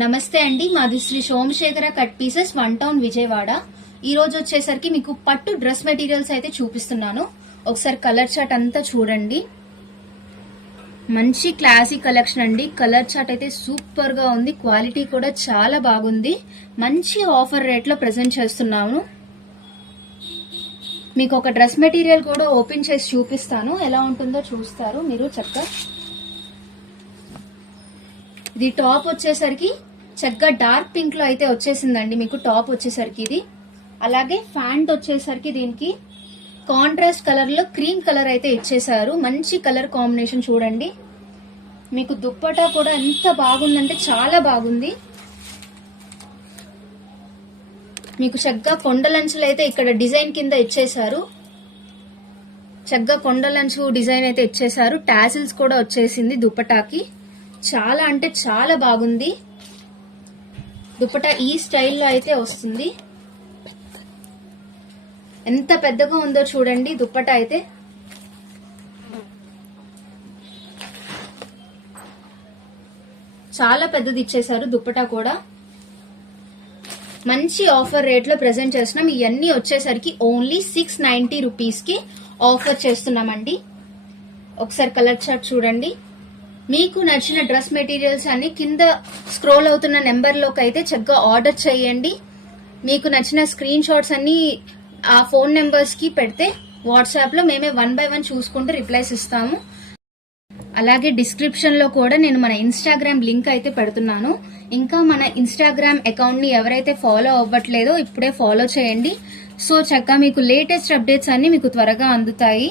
నమస్తే అండి, మాది Shri Somasekhara cut pieces 1 town Vijayawada. ఈ రోజు వచ్చేసరికి మీకు పట్టు డ్రెస్ మెటీరియల్స్ అయితే చూపిస్తున్నాను. ఒకసారి కలర్ చార్ట్ అంతా చూడండి. మంచి క్లాసీ కలెక్షన్ అండి. కలర్ చార్ట్ అయితే సూపర్ గా ఉంది, క్వాలిటీ కూడా చాలా బాగుంది. మంచి ఆఫర్ రేట్ లో ప్రెజెంట్ చేస్తున్నాను. మీకు ఒక డ్రెస్ మెటీరియల్ కూడా ఓపెన్ చేసి చూపిస్తాను, ఎలా ఉంటుందో చూస్తారు మీరు చక్కగా. ఇది టాప్ వచ్చేసరికి చక్కగా డార్క్ పింక్ లో అయితే వచ్చేసిందండి మీకు టాప్ వచ్చేసరికి ఇది. అలాగే ప్యాంట్ వచ్చేసరికి దీనికి కాంట్రాస్ట్ కలర్ లో క్రీమ్ కలర్ అయితే ఇచ్చేసారు. మంచి కలర్ కాంబినేషన్ చూడండి. మీకు దుప్పటా కూడా ఎంత బాగుందంటే చాలా బాగుంది. మీకు చక్కగా కొండలంచులు అయితే ఇక్కడ డిజైన్ కింద ఇచ్చేసారు. చక్కగా కొండలంచు డిజైన్ అయితే ఇచ్చేసారు. టాసిల్స్ కూడా వచ్చేసింది దుప్పటాకి. చాలా అంటే చాలా బాగుంది. దుపట్టా ఈ స్టైల్లో అయితే వస్తుంది. ఎంత పెద్దగా ఉందో చూడండి దుపట్టా అయితే. చాలా పెద్దది ఇచ్చేసారు దుపట్టా కూడా. మంచి ఆఫర్ రేట్ లో ప్రెజెంట్ చేస్తున్నాం. ఇవన్నీ వచ్చేసరికి ఓన్లీ 690 రూపీస్ కి ఆఫర్ చేస్తున్నామండి. ఒకసారి కలర్ చార్ట్ చూడండి. మీకు నచ్చిన డ్రెస్ మెటీరియల్స్ అన్ని కింద స్క్రోల్ అవుతున్న నెంబర్ లోకి అయితే చక్కగా ఆర్డర్ చేయండి. మీకు నచ్చిన స్క్రీన్ షాట్స్ అన్ని ఆ ఫోన్ నెంబర్స్ కి పెడితే వాట్సాప్ లో మేమే 1 by 1 చూసుకుంటూ రిప్లైస్ ఇస్తాము. అలాగే డిస్క్రిప్షన్ లో కూడా నేను మన ఇన్స్టాగ్రామ్ లింక్ అయితే పెడుతున్నాను. ఇంకా మన ఇన్స్టాగ్రామ్ అకౌంట్ ని ఎవరైతే ఫాలో అవ్వట్లేదో ఇప్పుడే ఫాలో చేయండి. సో చక్కగా మీకు లేటెస్ట్ అప్డేట్స్ అన్ని మీకు త్వరగా అందుతాయి.